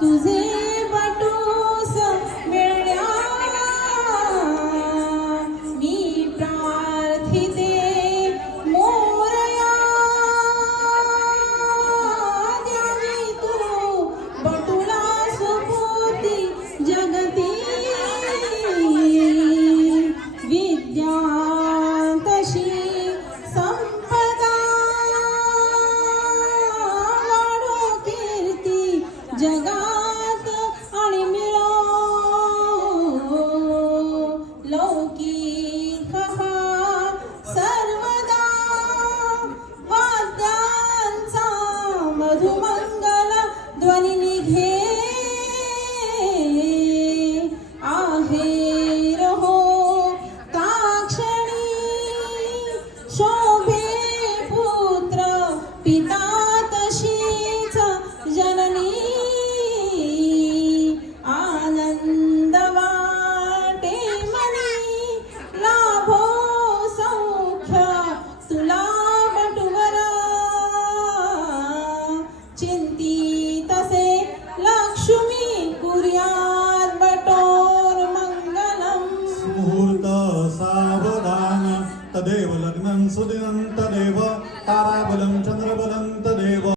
तुझे बटूस मिळण्या मी प्रार्थिते मोरया. द्यावी तू बटुला सुपोती जगती. विद्या तशी संपदा वाढो मधुमंगल ध्वनि निघे चिंतितसे लक्ष्मी कुर्यात बटोर मंगलम मुहूर्त सावधान तदेव लग्नं सुदिनं तदेव ताराबलं चंद्रबलं